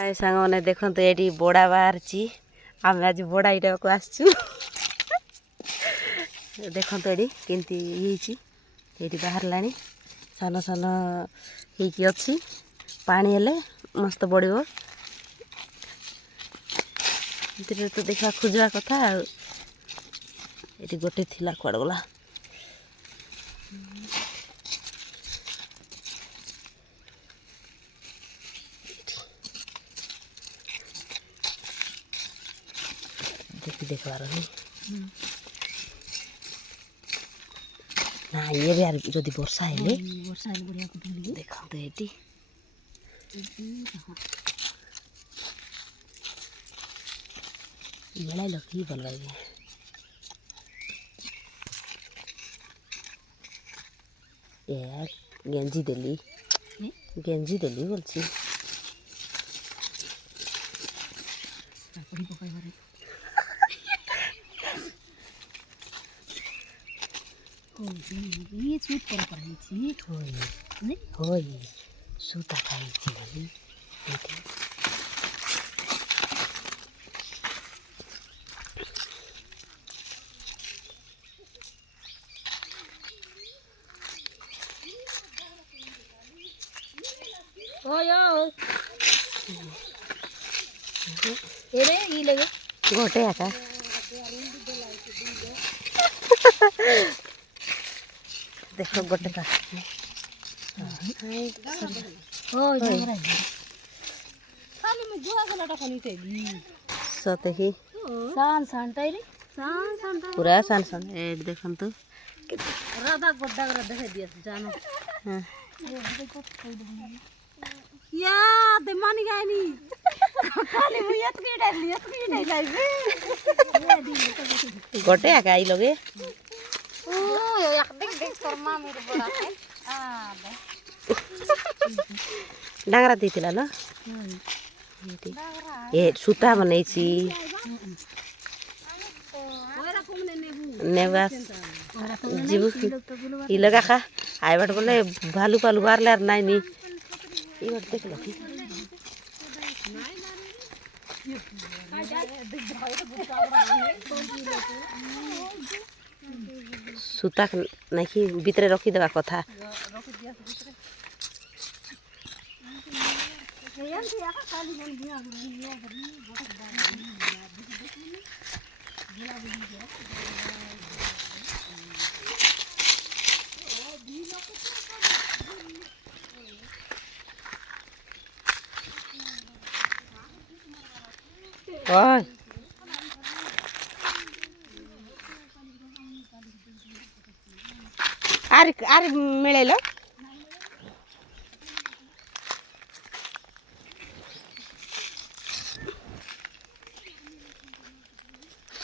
सांग मैंने देखते ये बोड़ा बाहर आम आज बोड़ा इटा को आसचु देखते ये केमती ये बाहर ला सान सान हो अच्छी पानी हेले मस्त बढ़ो तो देखा खोजा कथा ये गोटे थिला कुआड़ गला देखी देखबार ना ये भी जदि वर्षा हेले देखा तो ये बेला लकी भल लगे गेंजी देली बोलছি ये छूट कर पड़ी होई सूता खाई छी ये लगे गोटे आका देखो गोटे का सते ही पूरा सान सान एड देखन तो राधा गोड्डा देखे दिया जानो हां या देमानी गायनी खाली मुयत के डाली लाइबे गोटे आका आई लगे ओ एक देख शर्मा मेरे बड़ा है डांगरा दीतिला ना ये सूता बनैछि नेबास जीव ई लगा खा आइ बट बोले भालू पालू बार लार नाइ नी ई बट देख लखी सूता नहीं भितरे रखी देवा कथा ओय आरे मिलेलो